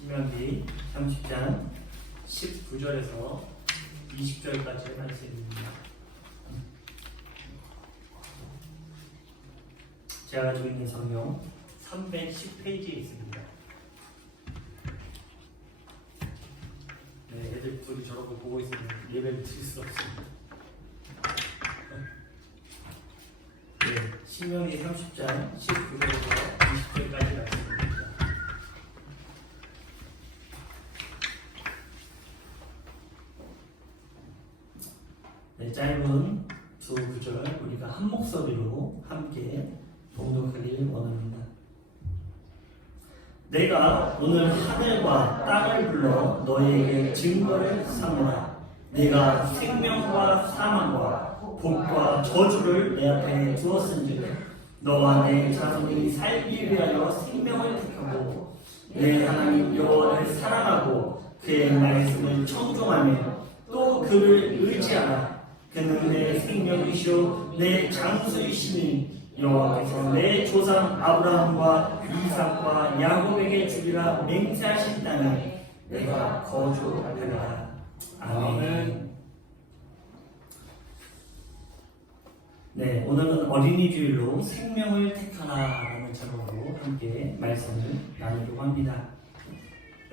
신명기 30장 19절에서 20절까지의 말씀입니다. 제가 가지고 있는 성경 310페이지에 있습니다. 네, 애들 둘이 저러고 보고 있으면 예배를 드릴 수 없습니다. 네, 신명기 30장 19절에서 20절까지 말씀입니다. 네, 짧은 두 구절 우리가 한 목소리로 함께 봉독하길 원합니다. 내가 오늘 하늘과 땅을 불러 너희에게 증거를 삼으라. 내가 생명과 사망과 복과 저주를 내 앞에 두었은즉 너와 내 자손이 살기 위하여 생명을 택하고 내 하나님 여호와를 사랑하고 그의 말씀을 청종하며 또 그를 의지하라. 그는 내 생명이시오 내 장수이시니 여호와께서 내 조상 아브라함과 이삭과 야곱에게 주리라 맹세하신 땅에 내가 거주하리라. 아멘. 네, 오늘은 어린이 주일로 생명을 택하라라는 제목으로 함께 말씀을 나누려고 합니다.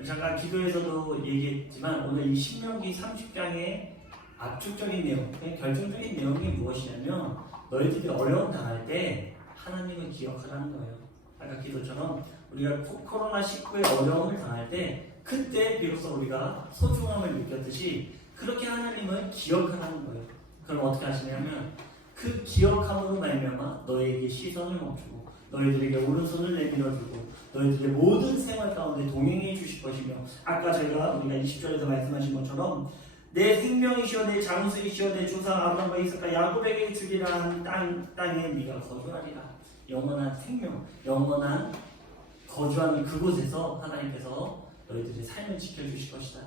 잠깐 기도에서도 얘기했지만 오늘 이 신명기 30장의 압축적인 내용, 결정적인 내용이 무엇이냐면 너희들이 어려움 당할 때 하나님을 기억하라는 거예요. 아까 기도처럼 우리가 코로나19의 어려움을 당할 때 그때 비로소 우리가 소중함을 느꼈듯이 그렇게 하나님을 기억하라는 거예요. 그럼 어떻게 하시냐면 그 기억함으로 말미암아 너희에게 시선을 멈추고 너희들에게 오른손을 내밀어주고 너희들의 모든 생활 가운데 동행해 주실 것이며 아까 우리가 20절에서 말씀하신 것처럼 내 생명이시여 내 장수이시여 내 조상 아브라함과 이삭과 야곱에게 주리라 하는 땅에 네가 거주하리라. 영원한 생명, 영원한 거주하는 그곳에서 하나님께서 너희들의 삶을 지켜주실 것이다.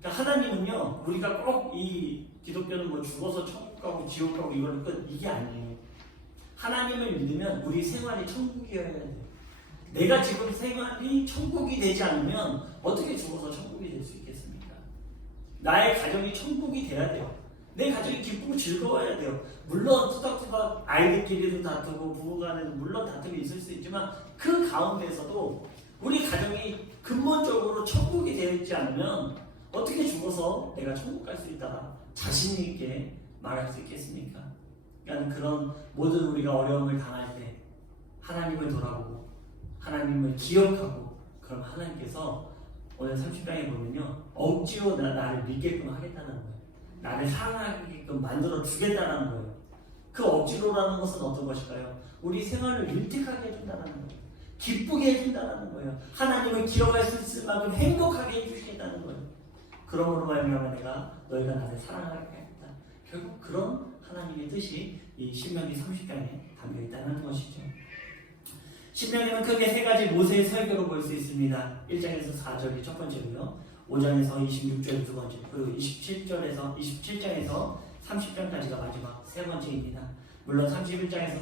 그러니까 하나님은요, 우리가 꼭 이 기독교는 뭐 죽어서 천국 가고 지옥 가고 이걸로 끝, 이게 아니에요. 하나님을 믿으면 우리 생활이 천국이어야 돼요. 내가 지금 생활이 천국이 되지 않으면 어떻게 죽어서 천국이 될 수 있겠습니까? 나의 가정이 천국이 돼야 돼요. 내 가정이 기쁘고 즐거워야 돼요. 물론 투닥투닥 아이들끼리도 다투고 부부간에도 물론 다툼이 있을 수 있지만 그 가운데서도 우리 가정이 근본적으로 천국이 되어 있지 않으면 어떻게 죽어서 내가 천국 갈 수 있다 자신 있게 말할 수 있겠습니까? 그러니까 그런 모든 우리가 어려움을 당할 때 하나님을 돌아보고 하나님을 기억하고 그럼 하나님께서 오늘 30장에 보면요 억지로 나를 믿게끔 하겠다는 거예요. 나를 사랑하게끔 만들어 주겠다는 거예요. 그 억지로라는 것은 어떤 것일까요? 우리 생활을 윤택하게 해준다는 거예요. 기쁘게 해준다는 거예요. 하나님을 기억할 수 있을 만큼 행복하게 해주시겠다는 거예요. 그러므로 말미암아 내가 너희가 나를 사랑하게 하겠다. 결국 그런 하나님의 뜻이 이 신명기 30장에 담겨 있다는 것이죠. 신명기는 크게 세 가지 모세의 설교로 볼 수 있습니다. 1장에서 4절이 첫 번째고요. 5장에서 26절이 두 번째, 그리고 27장에서 30장까지가 마지막 세 번째입니다. 물론 31장에서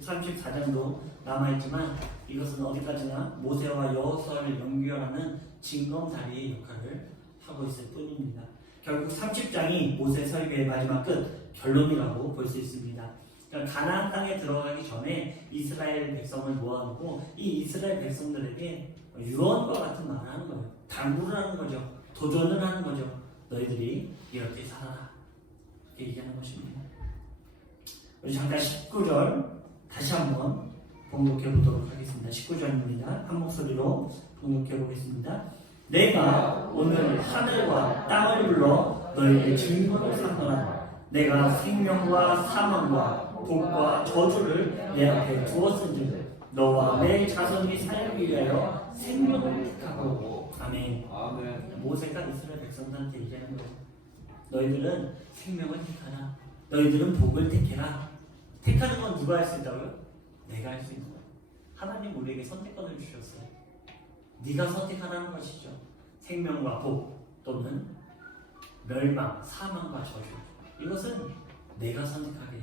34장도 남아있지만 이것은 어디까지나 모세와 여호수아를 연결하는 징검다리의 역할을 하고 있을 뿐입니다. 결국 30장이 모세 설교의 마지막 끝, 결론이라고 볼 수 있습니다. 그러니까 가나안 땅에 들어가기 전에 이스라엘 백성을 모아놓고 이 이스라엘 백성들에게 유언과 같은 말을 하는 거예요. 당부를 하는 거죠. 도전을 하는 거죠. 너희들이 이렇게 살아라. 이렇게 얘기하는 것입니다. 우리 잠깐 19절 다시 한번 봉독해 보도록 하겠습니다. 19절입니다. 한 목소리로 봉독해 보겠습니다. 내가 오늘 하늘과 땅을 불러 너희에게 증거를 삼으라. 내가 생명과 사망과 복과 저주를 내 앞에 두었은즉 너와 내 자손이 살기 위하여 생명을 택하고. 아멘. 아멘. 모세가 이스라엘 백성들한테 얘기하는 거예요. 너희들은 생명을 택하라. 너희들은 복을 택해라. 택하는 건 누가 할 수 있다고요? 내가 할 수 있는 거예요. 하나님 우리에게 선택권을 주셨어요. 네가 선택하라는 것이죠. 생명과 복 또는 멸망, 사망과 저주. 이것은 내가 선택하게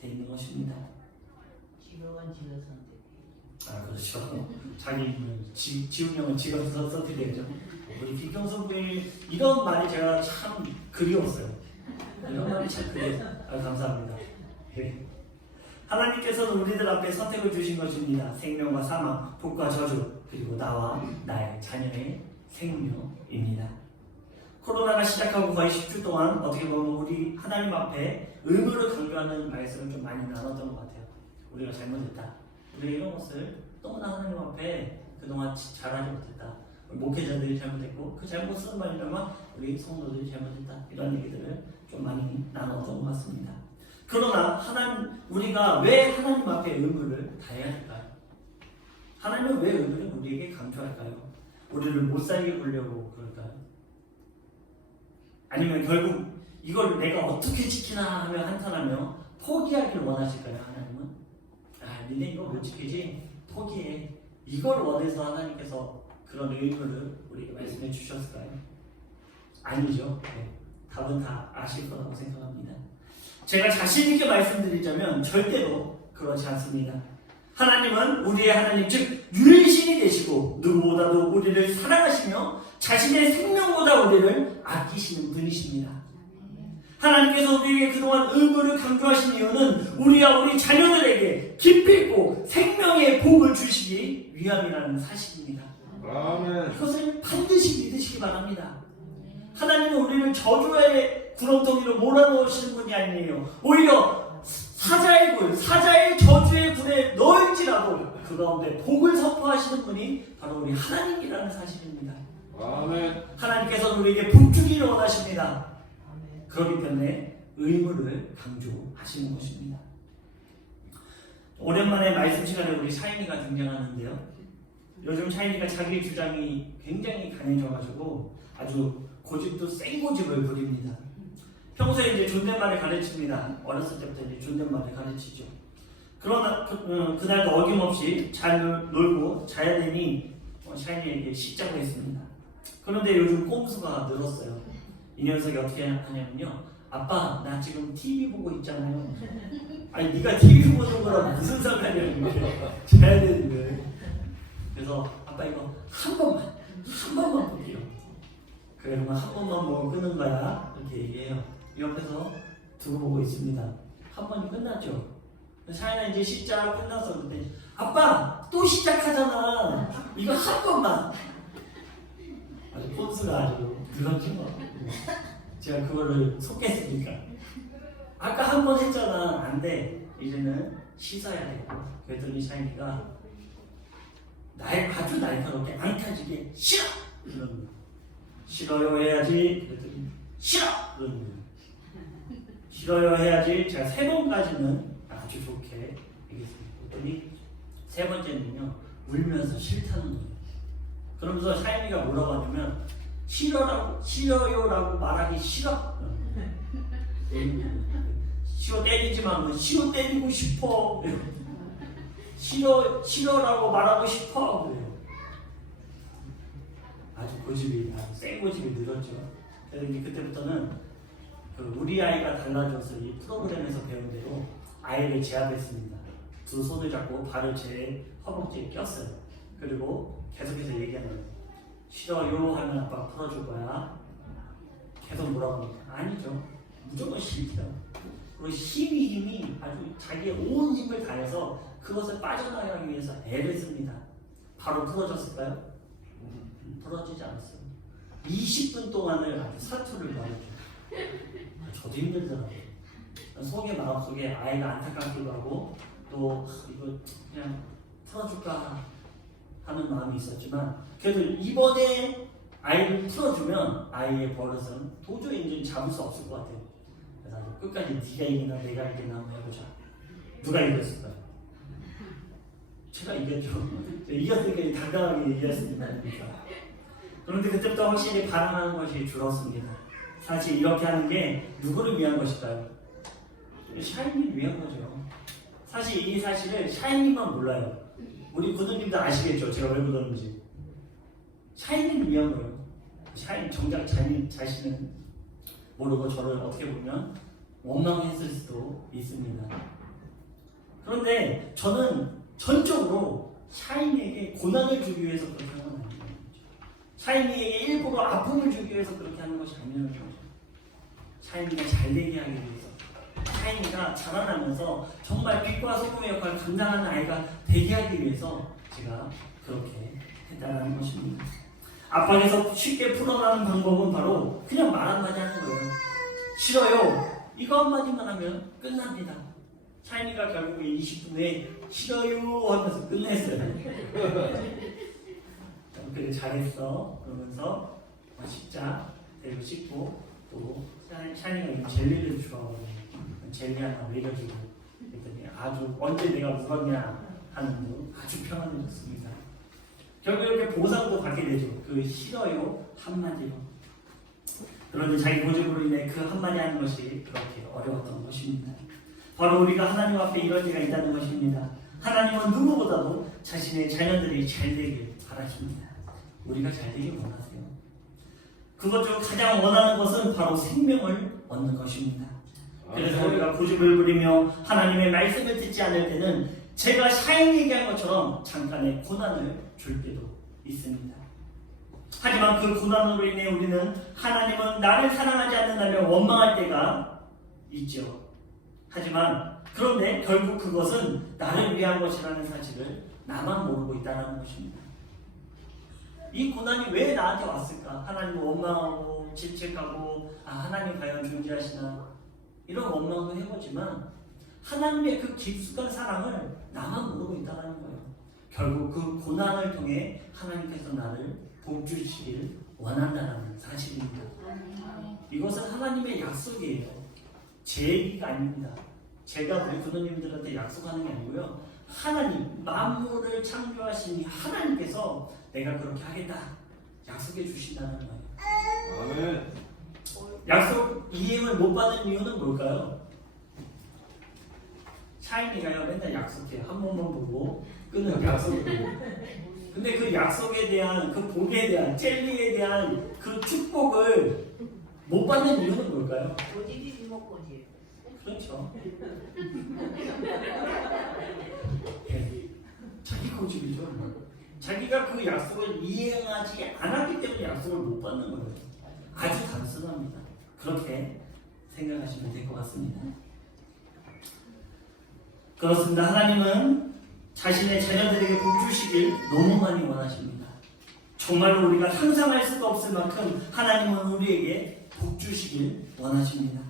돼 있는 것입니다. 지금은 지가 선택해. 그렇죠. 자기 지훈형은 지가 써드려야죠. 우리 김경수 부인 이런 말이 제가 참 그리웠어요. 이런 말이 참 그리웠어요. 감사합니다. 예. 하나님께서는 우리들 앞에 선택을 주신 것입니다. 생명과 사망, 복과 저주, 그리고 나와 나의 자녀의 생명입니다. 코로나가 시작하고 거의 10주 동안 어떻게 보면 우리 하나님 앞에 의무를 강조하는 말씀을 좀 많이 나눴던 것 같아요. 우리가 잘못했다. 우리가 이런 것을 너무나 하나님 앞에 그동안 잘하지 못했다. 목회자들이 잘못했고 그 잘못은 말이라면 우리 성도들이 잘못했다. 이런 얘기들을 좀 많이 나눴던 것 같습니다. 그러나 우리가 왜 하나님 앞에 의무를 다해야 할까요? 하나님은 왜 의무를 우리에게 강조할까요? 우리를 못 살게 보려고 그럴까요? 아니면 결국 이걸 내가 어떻게 지키나 하며 한탄하며 포기하기를 원하실까요? 하나님은? 니네 이거 못 지키지? 포기해. 이걸 원해서 하나님께서 그런 의무를 우리에게 말씀해 주셨을까요? 아니죠. 네. 답은 다 아실 거라고 생각합니다. 제가 자신 있게 말씀드리자면 절대로 그렇지 않습니다. 하나님은 우리의 하나님, 즉 유일신이 되시고 누구보다도 우리를 사랑하시며 자신의 생명보다 우리를 아끼시는 분이십니다. 하나님께서 우리에게 그동안 의무를 강조하신 이유는 우리와 우리 자녀들에게 깊이 있고 생명의 복을 주시기 위함이라는 사실입니다. 아멘. 이것을 반드시 믿으시기 바랍니다. 하나님은 우리를 저주의 구렁텅이로 몰아넣으시는 분이 아니에요. 오히려 사자의 굴, 사자의 저주의 굴에 넣을지라도 그 가운데 복을 선포하시는 분이 바로 우리 하나님이라는 사실입니다. 아멘. 하나님께서는 우리에게 복 주기를 원하십니다. 그렇기 때문에 의무를 강조하시는 것입니다. 오랜만에 말씀 시간에 우리 샤이니가 등장하는데요. 요즘 샤이니가 자기 주장이 굉장히 강해져가지고 아주 고집도 센 고집을 부립니다. 평소에 이제 존댓말을 가르칩니다. 어렸을 때부터 이제 존댓말을 가르치죠. 그러나 그날도 어김없이 잘 놀고 자야 되니 샤이니에게 씻자고 했습니다. 그런데 요즘 꼼수가 늘었어요. 이 녀석이 어떻게 하냐면요. 아빠 나 지금 TV 보고 있잖아요. 아니 네가 TV 보는 거랑 무슨 상관이야 이게. 자야 되는데. 그래서 아빠 이거 한 번만 볼게요. 그래 그러면 한 번만 보고 끄는 거야 이렇게 얘기해요. 옆에서 두고 보고 있습니다. 한 번이 끝났죠. 샤이나 이제 씻자 끝났어. 근데 아빠 또 시작하잖아. 이거 한 번만. 아주 폰스가 아주 드럽진 거. 제가 그거를 속겠으니까. 아까 한 번 했잖아. 안 돼. 이제는 씻어야 돼. 그랬더니 샤이니가 아주 날카롭게 안 타지게 싫어! 이러는 거야. 싫어요 해야지. 그랬더니 싫어! 이러는 거야. 싫어요 해야지. 제가 3번까지는 아주 좋게 얘기했습니다. 그랬더니 3번째는요. 울면서 싫다는 거예요. 그러면서 샤이니가 뭐라고 하냐면 싫어요라고 말하기 싫어. 싫어 때리지만 싫어 때리고 싶어. 싫어라고 말하고 싶어. 그래요. 아주 고집이 아주 센 고집이 늘었죠. 그래서 그때부터는 우리 아이가 달라져서 이 프로그램에서 배운 대로 아이를 제압했습니다. 두 손을 잡고 발을 제 허벅지에 꼈어요. 그리고 계속해서 얘기하는 거예요. 싫어요 하면 아빠가 풀어줄 거야. 계속 뭐라고 합니까? 아니죠. 무조건 싫대요. 그리고 힘이 아주 자기의 온 힘을 다해서 그것을 빠져나가기 위해서 애를 씁니다. 바로 풀어졌을까요? 풀어지지 않았어요. 20분 동안을 아주 사투를 벌였죠. 저도 힘들더라고요. 속에 마음속에 아이가 안타깝기도 하고 또 이거 그냥 풀어줄까 하는 마음이 있었지만 그래도 이번에 아이를 풀어주면 아이의 버릇은 도저히 이제 잡을 수 없을 것 같아요. 그래서 끝까지 네가 이기나 내가 이기나 한번 해보자. 누가 이겼을까요? 제가 이겼죠. 이겼으니까 당당하게 이겼습니다. 그런데 그때부터 확실히 반항하는 것이 줄었습니다. 사실 이렇게 하는 게 누구를 위한 것일까요? 샤이니를 위한 거죠. 사실 이 사실을 샤이니만 몰라요. 우리 구두님도 아시겠죠? 제가 왜 그러는지. 샤이니를 위한 거예요. 샤이니 정작 자신은 모르고 저를 어떻게 보면 원망했을 수도 있습니다. 그런데 저는 전적으로 샤이니 고난을 주기 위해서 그렇게 하는 건 아니에요. 샤이니에게 일부러 아픔을 주기 위해서 그렇게 하는 것이 아니라는 거죠. 샤이니가 잘되게 하기 위해서, 샤이니가 자라나면서 정말 빛과 소금의 역할을 감당하는 아이가 되게 하기 위해서 제가 그렇게 했다는 것입니다. 압박에서 쉽게 풀어나는 방법은 바로 그냥 말 한마디 하는 거예요. 싫어요. 이거 한마디만 하면 끝납니다. 샤이니가 결국에 20분에 싫어요 하면서 끝냈어요. 그래 잘했어 그러면서 씻자 데리고 씻고 또 샤이니가 젤리를 좋아하거든요. 젤리 하나 먹여주고 그랬더니 아주 언제 내가 물었냐 하는 등 아주 평안해졌습니다. 결국 이렇게 보상도 받게 되죠. 그 싫어요 한마디로. 그런데 자기 고집으로 인해 그 한마디 하는 것이 그렇게 어려웠던 것입니다. 바로 우리가 하나님 앞에 이럴 때가 있다는 것입니다. 하나님은 누구보다도 자신의 자녀들이 잘 되길 바라십니다. 우리가 잘 되길 원하세요. 그것 중 가장 원하는 것은 바로 생명을 얻는 것입니다. 그래서 우리가 고집을 부리며 하나님의 말씀을 듣지 않을 때는 제가 샤인 얘기한 것처럼 잠깐의 고난을 줄 때도 있습니다. 하지만 그 고난으로 인해 우리는 하나님은 나를 사랑하지 않는다며 원망할 때가 있죠. 하지만 그런데 결국 그것은 나를 위한 것이라는 사실을 나만 모르고 있다는 것입니다. 이 고난이 왜 나한테 왔을까? 하나님을 원망하고 질책하고 하나님 과연 존재하시나? 이런 원망도 해보지만 하나님의 그 깊숙한 사랑을 나만 모르고 있다는 거예요. 결국 그 고난을 통해 하나님께서 나를 복주시길 원한다는 사실입니다. 이것은 하나님의 약속이에요. 제 얘기가 아닙니다. 제가 우리 부모님들한테 약속하는 게 아니고요. 하나님, 만물을 창조하신 하나님께서 내가 그렇게 하겠다 약속해 주신다는 거예요. 아멘. 약속 이행을 못 받는 이유는 뭘까요? 샤이니가요 맨날 약속해요. 한 번만 보고 끊는 약속을. 근데 그 약속에 대한 그 복에 대한 젤리에 대한 그 축복을 못 받는 이유는 뭘까요? 고집이지 뭐 고집. 그렇죠. 네. 자기 고집이죠. 자기가 그 약속을 이행하지 않았기 때문에 약속을 못 받는 거예요. 아주 단순합니다. 그렇게 생각하시면 될 것 같습니다. 그렇습니다. 하나님은 자신의 자녀들에게 복 주시길 너무 많이 원하십니다. 정말로 우리가 상상할 수도 없을 만큼 하나님은 우리에게 복 주시길 원하십니다.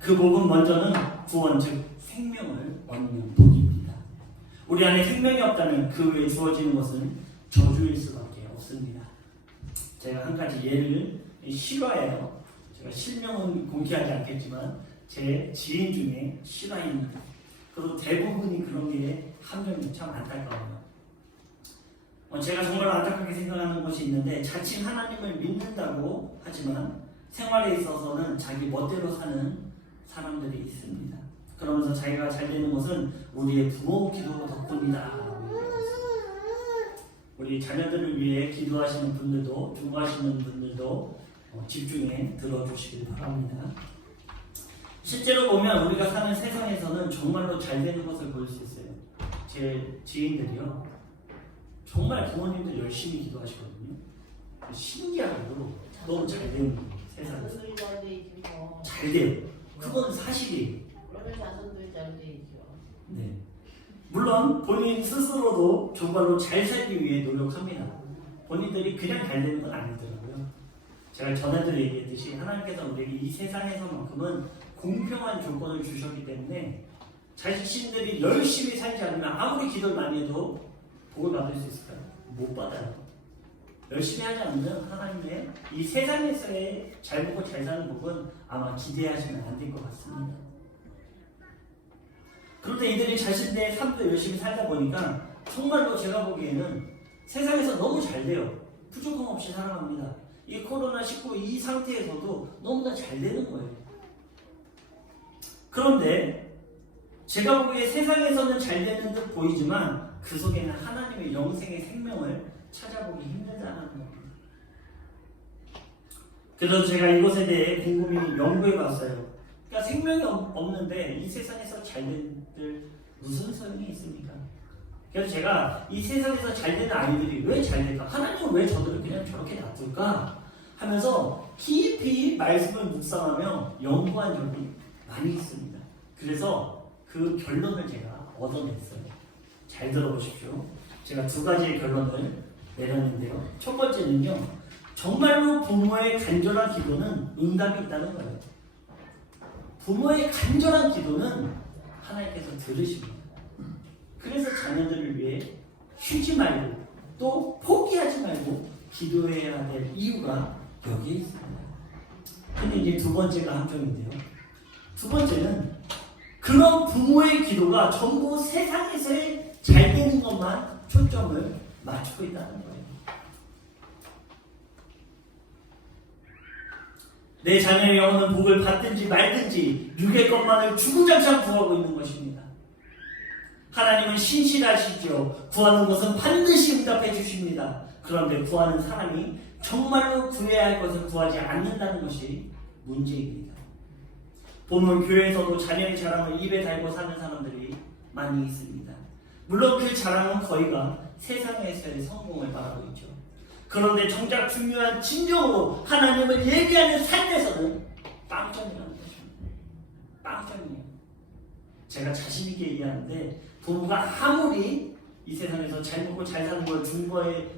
그 복은 먼저는 구원, 즉 생명을 얻는 복입니다. 우리 안에 생명이 없다면 그 외에 주어지는 것은 저주일 수밖에 없습니다. 제가 한 가지 예를 실화예요. 제가 실명은 공개하지 않겠지만 제 지인 중에 실화입니다. 그리고 대부분이 그런 게 한 명이 참 안타까워요. 제가 정말 안타깝게 생각하는 것이 있는데 자칭 하나님을 믿는다고 하지만 생활에 있어서는 자기 멋대로 사는 사람들이 있습니다. 그러면서 자기가 잘 되는 것은 우리의 부모 기도 덕분이다. 우리 자녀들을 위해 기도하시는 분들도 중보하시는 분들도 집중해 들어주시길 바랍니다. 실제로 보면 우리가 사는 세상에서는 정말로 잘 되는 것을 볼 수 있어요. 제 지인들이요 정말 부모님들 열심히 기도하시거든요. 신기하게도 너무 잘 되는 세상에서 잘 돼요. 그건 사실이에요. 그러면 자손들 잘 되죠. 네. 물론 본인 스스로도 정말로 잘 살기 위해 노력합니다. 본인들이 그냥 잘 되는 건 아니더라고요. 제가 전에도 얘기했듯이 하나님께서 우리에게 이 세상에서만큼은 공평한 조건을 주셨기 때문에 자신들이 열심히 살지 않으면 아무리 기도를 많이 해도 복을 받을 수 있을까요? 못 받아요. 열심히 하지 않으면 하나님의 이 세상에서의 잘 먹고 잘 사는 복은 아마 기대하시면 안 될 것 같습니다. 그런데 이들이 자신들의 삶도 열심히 살다 보니까 정말로 제가 보기에는 세상에서 너무 잘 돼요. 부족함 없이 살아갑니다. 이 코로나19 이 상태에서도 너무나 잘 되는 거예요. 그런데 제가 보기에 세상에서는 잘 되는 듯 보이지만 그 속에는 하나님의 영생의 생명을 찾아보기 힘들다는 겁니다. 그래서 제가 이것에 대해 곰곰이 연구해 봤어요. 그러니까 생명이 없는데 이 세상에서 잘 될 무슨 소용이 있습니까? 그래서 제가 이 세상에서 잘 되는 아이들이 왜 잘 될까? 하나님은 왜 저들을 그냥 저렇게 놔둘까? 하면서 깊이 말씀을 묵상하며 연구한 적이 많이 있습니다. 그래서 그 결론을 제가 얻어냈어요. 잘 들어보십시오. 제가 두 가지의 결론을 내렸는데요. 첫 번째는요, 정말로 부모의 간절한 기도는 응답이 있다는 거예요. 부모의 간절한 기도는 하나님께서 들으십니다. 그래서 자녀들을 위해 쉬지 말고 또 포기하지 말고 기도해야 될 이유가 여기에 있습니다. 근데 이제 두 번째가 함정인데요. 두 번째는 그런 부모의 기도가 전부 세상에서의 잘 되는 것만 초점을 맞추고 있다는 거예요. 내 자녀의 영혼은 복을 받든지 말든지 육의 것만을 주구장창 구하고 있는 것입니다. 하나님은 신실하시죠. 구하는 것은 반드시 응답해 주십니다. 그런데 구하는 사람이 정말로 구해야 할 것을 구하지 않는다는 것이 문제입니다. 보면 교회에서도 자녀의 자랑을 입에 달고 사는 사람들이 많이 있습니다. 물론 그 자랑은 거의가 세상에서의 성공을 말하고 있죠. 그런데 정작 중요한 진정으로 하나님을 얘기하는 삶에서는 빵점이라는 것입니다. 빵점이에요. 제가 자신 있게 얘기하는데 부모가 아무리 이 세상에서 잘 먹고 잘 사는 걸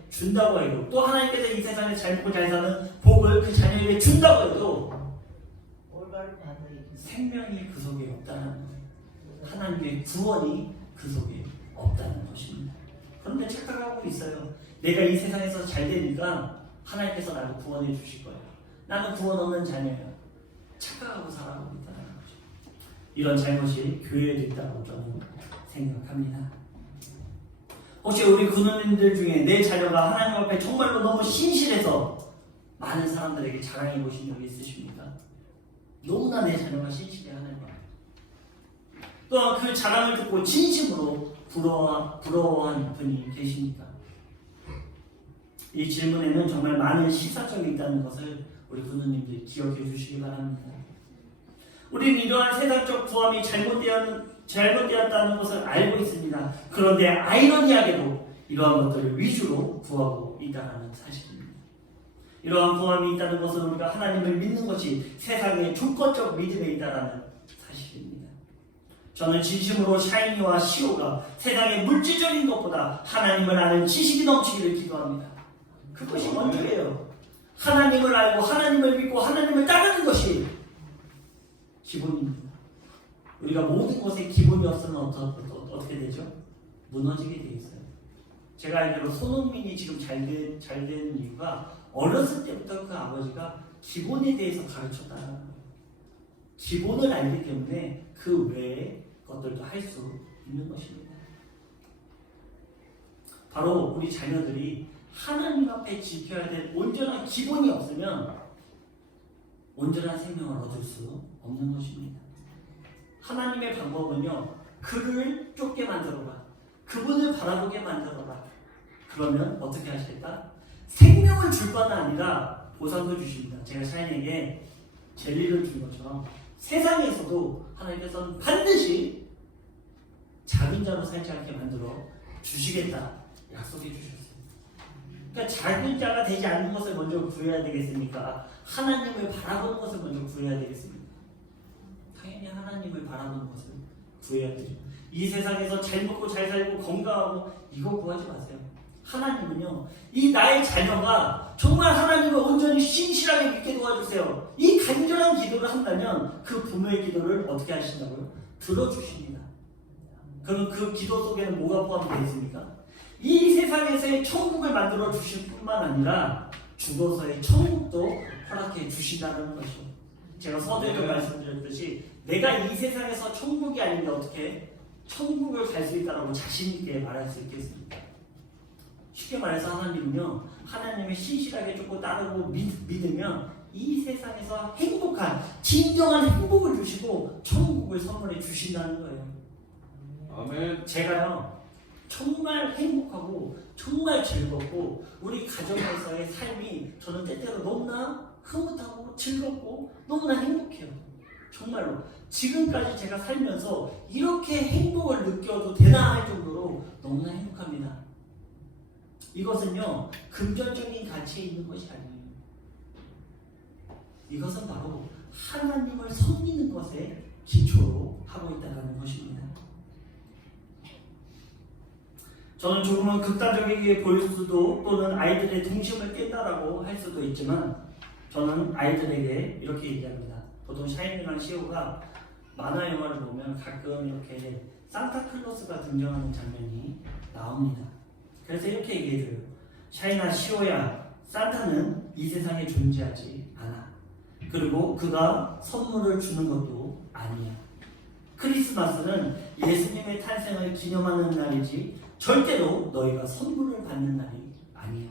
준다고 해도 또 하나님께서 이 세상에서 잘 먹고 잘 사는 복을 그 자녀에게 준다고 해도 올바로 받아야지. 생명이 그 속에 없다는 거예요. 하나님의 구원이 그 속에 없다는 것입니다. 그런데 착각하고 있어요. 내가 이 세상에서 잘 되니까 하나님께서 나를 구원해 주실 거야. 나는 구원 없는 자녀야. 착각하고 살아가고 있다는 거죠. 이런 잘못이 교회에도 있다고 저는 생각합니다. 혹시 우리 군원님들 중에 내 자녀가 하나님 앞에 정말로 너무 신실해서 많은 사람들에게 자랑해 보신 적이 있으십니까? 너무나 내 자녀가 신실해 하나님 앞에. 또한 그 자랑을 듣고 진심으로 부러워한 분이 계십니까? 이 질문에는 정말 많은 시사점이 있다는 것을 우리 군원님들이 기억해 주시기 바랍니다. 우리는 이러한 세상적 구함이 잘못되었다는 것을 알고 있습니다. 그런데 아이러니하게도 이러한 것들을 위주로 구하고 있다는 사실입니다. 이러한 구함이 있다는 것은 우리가 하나님을 믿는 것이 세상의 조건적 믿음에 있다는 사실입니다. 저는 진심으로 샤이니와 시오가 세상의 물질적인 것보다 하나님을 아는 지식이 넘치기를 기도합니다. 그것이 먼저예요. 하나님을 알고 하나님을 믿고 하나님을 따르는 것이 기본입니다. 우리가 모든 것에 기본이 없으면 어떻게 되죠? 무너지게 돼 있어요. 제가 알기로 손흥민이 지금 잘 된 이유가 어렸을 때부터 그 아버지가 기본에 대해서 가르쳤다는 거예요. 기본을 알기 때문에 그 외의 것들도 할 수 있는 것입니다. 바로 우리 자녀들이 하나님 앞에 지켜야 될 온전한 기본이 없으면 온전한 생명을 얻을 수 없는 것입니다. 하나님의 방법은요, 그를 쫓게 만들어라. 그분을 바라보게 만들어라. 그러면 어떻게 하실까? 생명을 줄 뿐 아니라 보상도 주십니다. 제가 샤인에게 젤리를 준 것처럼 세상에서도 하나님께서는 반드시 작은 자로 살지 않게 만들어 주시겠다 약속해 주셨어요. 그러니까 작은 자가 되지 않는 것을 먼저 구해야 되겠습니까? 하나님을 바라보는 것을 먼저 구해야 되겠습니까? 당연히 하나님을 바라보는 것을 구해야 되죠. 이 세상에서 잘 먹고 잘 살고 건강하고 이거 구하지 마세요. 하나님은요, 이 나의 자녀가 정말 하나님을 온전히 신실하게 믿게 도와주세요. 이 간절한 기도를 한다면 그 부모의 기도를 어떻게 하신다고요? 들어주십니다. 그럼 그 기도 속에는 뭐가 포함되어 있습니까? 이 세상에서의 천국을 만들어 주실 뿐만 아니라 죽어서의 천국도 허락해 주신다는 것이죠. 제가 서두에도 말씀드렸듯이 내가 이 세상에서 천국이 아닌데 어떻게 천국을 갈 수 있다고 자신 있게 말할 수 있겠습니까? 쉽게 말해서 하나님은요, 하나님의 신실하게 쫓고 따르고 믿으면 이 세상에서 행복한 진정한 행복을 주시고 천국을 선물해 주신다는 거예요. 아멘. 제가요 정말 행복하고 정말 즐겁고 우리 가정에서의 삶이 저는 때때로 너무나 흐뭇하고 즐겁고 너무나 행복해요. 정말로 지금까지 제가 살면서 이렇게 행복을 느껴도 되나 할 정도로 너무나 행복합니다. 이것은요, 금전적인 가치에 있는 것이 아니에요. 이것은 바로 하나님을 섬기는 것에 기초로 하고 있다는 것입니다. 저는 조금은 극단적이게 보일 수도, 또는 아이들의 동심을 깬다라고 할 수도 있지만, 저는 아이들에게 이렇게 얘기합니다. 보통 샤이니랑 시오가 만화 영화를 보면 가끔 이렇게 산타클로스가 등장하는 장면이 나옵니다. 그래서 이렇게 얘기해줘요. 샤이나, 시오야, 산타는 이 세상에 존재하지 않아. 그리고 그가 선물을 주는 것도 아니야. 크리스마스는 예수님의 탄생을 기념하는 날이지 절대로 너희가 선물을 받는 날이 아니야.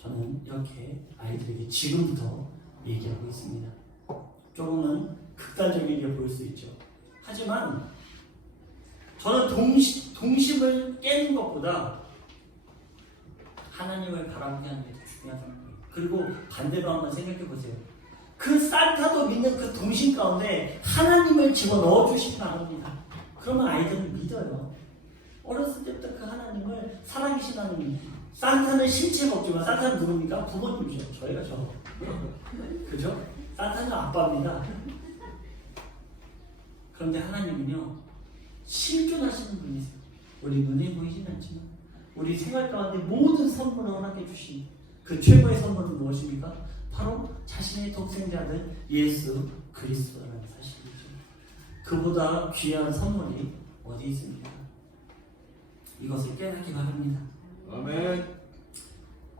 저는 이렇게 아이들에게 지금부터 얘기하고 있습니다. 조금은 극단적이게 보일 수 있죠. 하지만 저는 동심을 깨는 것보다 하나님을 바라보게 하는 게 더 중요하다는 거예요. 그리고 반대로 한번 생각해 보세요. 그 산타도 믿는 그 동심 가운데 하나님을 집어넣어 주시기 바랍니다. 그러면 아이들은 믿어요. 어렸을 때부터 그 하나님을 살아계신 하나님. 산타는 실체가 없지만 산타는 누굽니까? 부모님이죠. 저희가 그죠? 산타는 아빠입니다. 그런데 하나님은요, 실존하시는 분이세요. 우리 눈에 보이진 않지만 우리 생활 가운데 모든 선물을 허락해 주신 그 최고의 선물은 무엇입니까? 바로 자신의 독생자들 예수 그리스도라는 사실이죠. 그보다 귀한 선물이 어디 있습니까? 이것을 깨닫기 바랍니다. 아멘.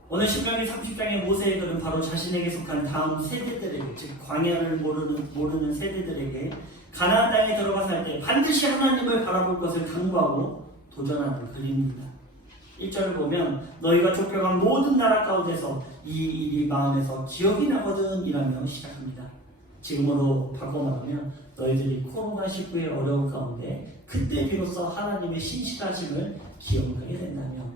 오늘 신명기 30장의 모세의 글은 바로 자신에게 속한 다음 세대들에게, 즉 광야를 모르는 세대들에게 가나안 땅에 들어가 살 때 반드시 하나님을 바라볼 것을 강구하고 도전하는 글입니다. 1절을 보면 너희가 쫓겨간 모든 나라 가운데서 이 일이 마음에서 기억이 나거든 이라며 시작합니다. 지금으로 바꿔 말하면 너희들이 코로나19의 어려운 가운데 그때 비로소 하나님의 신실하심을 기억하게 된다면,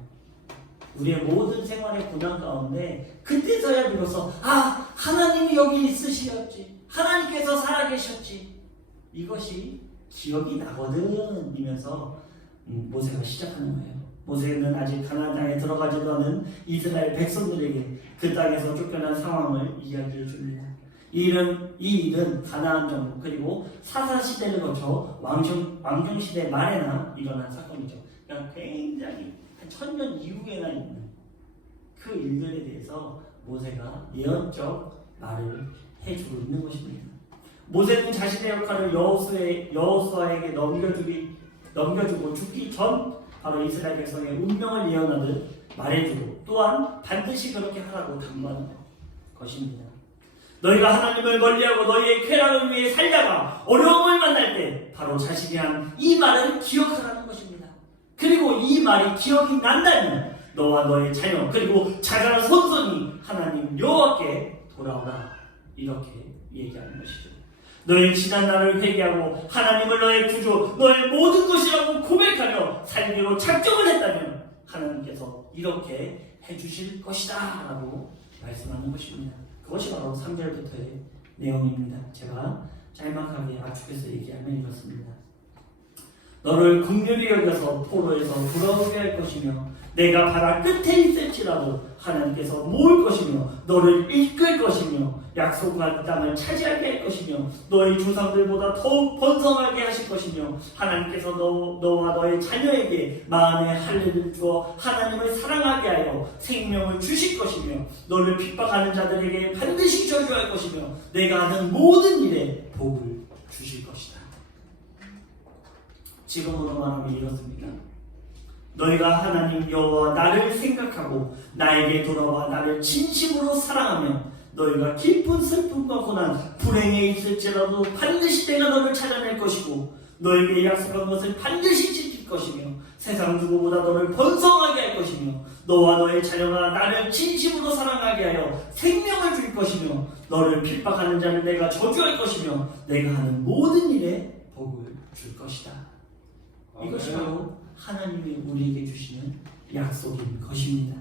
우리의 모든 생활의 고난 가운데 그때서야 비로소 하나님이 여기 있으시었지, 하나님께서 살아계셨지, 이것이 기억이 나거든 이면서 모세가 시작하는 거예요. 모세는 아직 가나안 땅에 들어가지도 않은 이스라엘 백성들에게 그 땅에서 쫓겨난 상황을 이야기해 줍니다. 이 일은 가나안 정복 그리고 사사시대를 거쳐 왕정시대 말에나 일어난 사건이죠. 그러니까 굉장히 한 1000년 이후에나 있는 그 일들에 대해서 모세가 예언적 말을 해주고 있는 것입니다. 모세는 자신의 역할을 여호수아에게 넘겨주고 죽기 전 바로 이스라엘 백성의 운명을 예언하듯 말해주고, 또한 반드시 그렇게 하라고 당부하는 것입니다. 너희가 하나님을 멀리하고 너희의 쾌락을 위해 살다가 어려움을 만날 때 바로 자식이 한 이 말을 기억하라는 것입니다. 그리고 이 말이 기억이 난다면 너와 너의 자녀 그리고 자잘한 손손이 하나님 여호와께 돌아오라, 이렇게 얘기하는 것이죠. 너의 지난 날을 회개하고 하나님을 너의 구주, 너의 모든 것이라고 고백하며 살기로 작정을 했다면 하나님께서 이렇게 해주실 것이다 라고 말씀하는 것입니다. 그것이 바로 3절부터의 내용입니다. 제가 짤막하게 압축해서 얘기하면 이렇습니다. 너를 긍휼히 여겨서 포로에서 돌아오게 할 것이며 내가 바다 끝에 있을지라도 하나님께서 모을 것이며 너를 이끌 것이며 약속한 땅을 차지하게 할 것이며 너희 조상들보다 더욱 번성하게 하실 것이며 하나님께서 너와 너의 자녀에게 마음의 할례를 주어 하나님을 사랑하게 하여 생명을 주실 것이며 너를 핍박하는 자들에게 반드시 저주할 것이며 내가 하는 모든 일에 복을 주실 것이다. 지금으로 말하면 이렇습니다. 너희가 하나님 여호와 나를 생각하고 나에게 돌아와 나를 진심으로 사랑하며 너희가 기쁜 슬픔과 고난 불행에 있을지라도 반드시 내가 너를 찾아낼 것이고 너에게 약속한 것을 반드시 지킬 것이며 세상 누구보다 너를 번성하게 할 것이며 너와 너의 자녀가 나를 진심으로 사랑하게 하여 생명을 줄 것이며 너를 핍박하는 자를 내가 저주할 것이며 내가 하는 모든 일에 복을 줄 것이다. 이것이 바로 하나님이 우리에게 주시는 약속인 것입니다.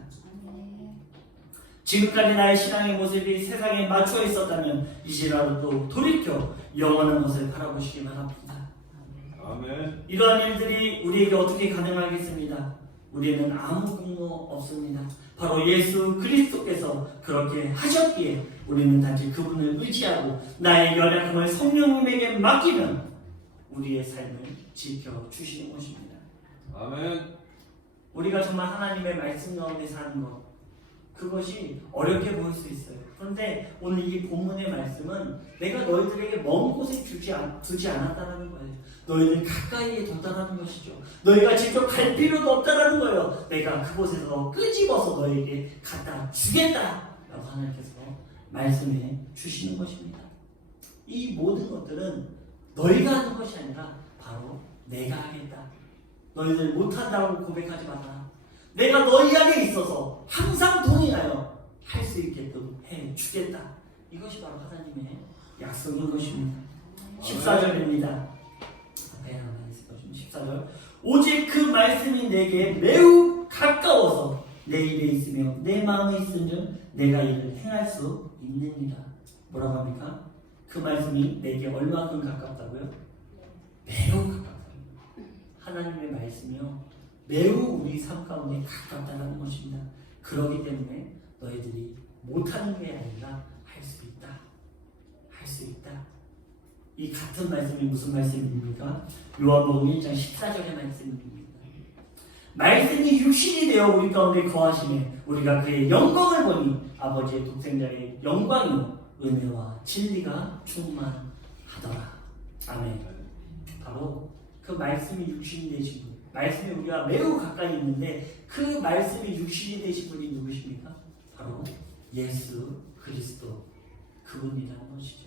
지금까지 나의 신앙의 모습이 세상에 맞춰 있었다면 이제라도 돌이켜 영원한 것을 바라보시기 바랍니다. 아멘. 이러한 일들이 우리에게 어떻게 가능하겠습니다. 우리는 아무 공로 없습니다. 바로 예수 그리스도께서 그렇게 하셨기에 우리는 단지 그분을 의지하고 나의 연약함을 성령님에게 맡기면 우리의 삶을 지켜주시는 것입니다. 아멘. 우리가 정말 하나님의 말씀 가운데 사는 것, 그것이 어렵게 보일 수 있어요. 그런데 오늘 이 본문의 말씀은 내가 너희들에게 먼 곳에 두지 않았다는 거예요. 너희들 가까이에 뒀다는 것이죠. 너희가 직접 갈 필요도 없다는 거예요. 내가 그곳에서 끄집어서 너희에게 갖다 주겠다라고 하나님께서 말씀해 주시는 것입니다. 이 모든 것들은 너희가 하는 것이 아니라 바로 내가 하겠다. 너희들 못한다고 고백하지 마라. 내가 너희 안에 있어서 항상 동행하여 할 수 있게끔 해주겠다. 이것이 바로 하나님의 약속인 것입니다. 14절입니다. 앞에 하나 있을 것입니다. 14절. 오직 그 말씀이 내게 매우 가까워서 내 입에 있으며 내 마음에 있으면 내가 이를 행할 수 있느니라. 뭐라고 합니까? 그 말씀이 내게 얼마큼 가깝다고요? 매우 가깝다. 하나님의 말씀이요 매우 우리 삶 가운데 가깝다는 것입니다. 그렇기 때문에 너희들이 못하는 게 아니라 할 수 있다. 할 수 있다. 이 같은 말씀이 무슨 말씀입니까? 요한복음 1장 14절의 말씀입니다. 말씀이 육신이 되어 우리 가운데 거하시네 우리가 그의 영광을 보니 아버지의 독생자의 영광이요 은혜와 진리가 충만하더라. 아멘. 바로 그 말씀이 육신이 되신 분, 말씀이 우리가 매우 가까이 있는데 그 말씀이 육신이 되신 분이 누구십니까? 바로 예수 그리스도 그분이라는 것이죠.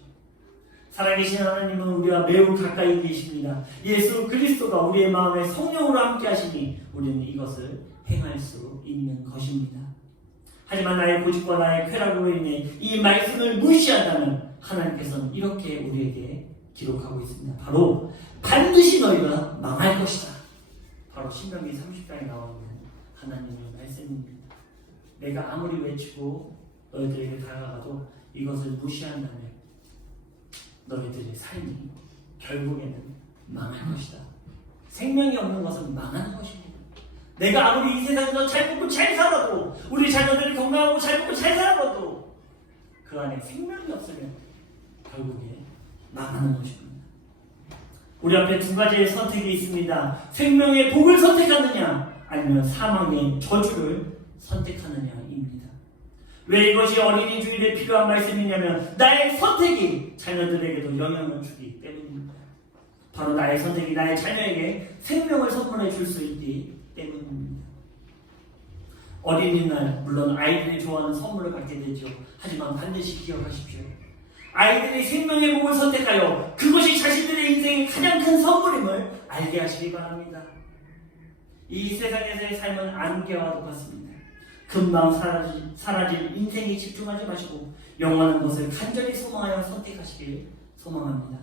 살아계신 하나님은 우리와 매우 가까이 계십니다. 예수 그리스도가 우리의 마음에 성령으로 함께 하시니 우리는 이것을 행할 수 있는 것입니다. 하지만 나의 고집과 나의 쾌락으로 인해 이 말씀을 무시한다면 하나님께서는 이렇게 우리에게 기록하고 있습니다. 바로 반드시 너희가 망할 것이다. 바로 신명기 30장에 나오는 하나님의 말씀입니다. 내가 아무리 외치고 너희들에게 다가가도 이것을 무시한다면 너희들의 삶이 결국에는 망할 것이다. 생명이 없는 것은 망하는 것입니다. 내가 아무리 이 세상에서 잘 먹고 잘 살아도 우리 자녀들이 건강하고 잘 먹고 잘 살아도 그 안에 생명이 없으면 결국에 망하는 것입니다. 우리 앞에 두 가지의 선택이 있습니다. 생명의 복을 선택하느냐 아니면 사망의 저주를 선택하느냐입니다. 왜 이것이 어린이 주일에 필요한 말씀이냐면 나의 선택이 자녀들에게도 영향을 주기 때문입니다. 바로 나의 선택이 나의 자녀에게 생명을 선물해 줄 수 있기 때문입니다. 어린이날 물론 아이들이 좋아하는 선물을 받게 되죠. 하지만 반드시 기억하십시오. 아이들이 생명의 복을 선택하여 그것이 자신들의 인생의 가장 큰 선물임을 알게 하시기 바랍니다. 이 세상에서의 삶은 안개와 똑같습니다. 금방 사라질 인생에 집중하지 마시고 영원한 것을 간절히 소망하여 선택하시길 소망합니다.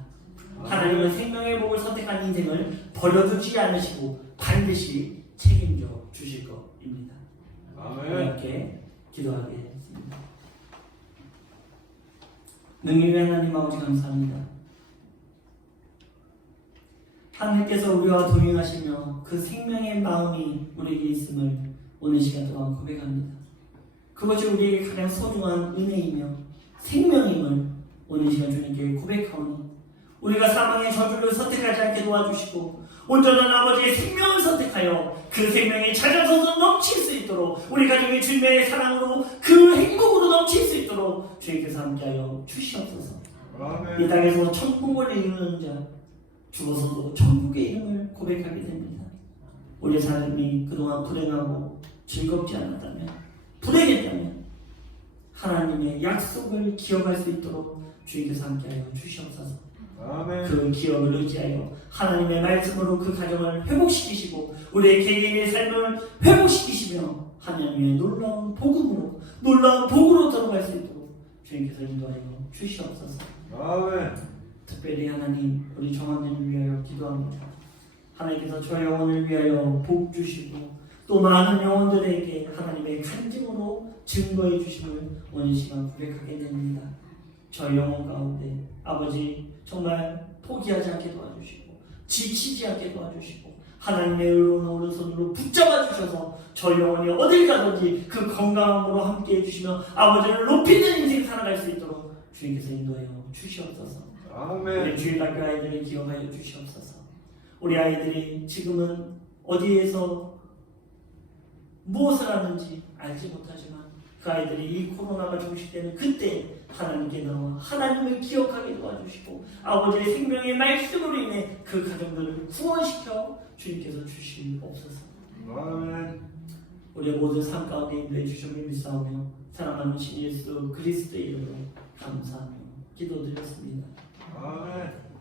하나님은 생명의 복을 선택한 인생을 버려두지 않으시고 반드시 책임져 주실 것입니다. 아멘. 함께 기도하겠습니다. 능력의 하나님 아버지 감사합니다. 하나님께서 우리와 동행하시며 그 생명의 마음이 우리에게 있음을 오늘 시간 동안 고백합니다. 그것이 우리에게 가장 소중한 은혜이며 생명임을 오늘 시간 주님께 고백하오니 우리가 사망의 저주를 선택하지 않게 도와주시고 온전한 아버지의 생명을 선택하여 그 생명이 찾아서서 넘칠 수 있도록 우리 가정의 주님의 사랑으로 그 행복으로 넘칠 수 있도록 주님께서 함께하여 주시옵소서. 아멘. 이 땅에서 천국을 이루는 자 죽어서도 천국의 이름을 고백하게 됩니다. 우리의 삶이 그동안 불행하고 즐겁지 않았다면 불행했다면 하나님의 약속을 기억할 수 있도록 주님께서 함께하여 주시옵소서. 아멘. 그 기억을 의지하여 하나님의 말씀으로 그 가정을 회복시키시고 우리의 개개인의 삶을 회복시키시며 하나님의 놀라운 복으로 들어갈 수 있도록 주님께서 인도하여 주시옵소서. 아멘. 특별히 하나님 우리 정원님을 위하여 기도합니다. 하나님께서 저 영혼을 위하여 복 주시고 또 또 많은 영혼들에게 하나님의 간증으로 증거해 주심을 오늘 시간 고백하게 됩니다. 저희 영혼 가운데 아버지 정말 포기하지 않게 도와주시고 지치지 않게 도와주시고 하나님의 의로운 오른손으로 붙잡아 주셔서 저희 영혼이 어딜 가든지 그 건강함으로 함께 해주시며 아버지를 높이는 인생 살아갈 수 있도록 주님께서 인도해 주시옵소서. 우리 아멘. 주일학교 아이들을 기억하여 주시옵소서. 우리 아이들이 지금은 어디에서 무엇을 하는지 알지 못하지만 그 아이들이 이 코로나가 종식되는 그때 하나님께 나와 하나님을 기억하게 도와주시고 아버지의 생명의 말씀으로 인해 그 가정들을 구원시켜 주님께서 주시옵소서. 아멘. 우리의 모든 삶 가운데 인도해 주심을 믿사오며 사랑하는 신 예수 그리스도의 이름으로 감사하며 기도드렸습니다. 아멘.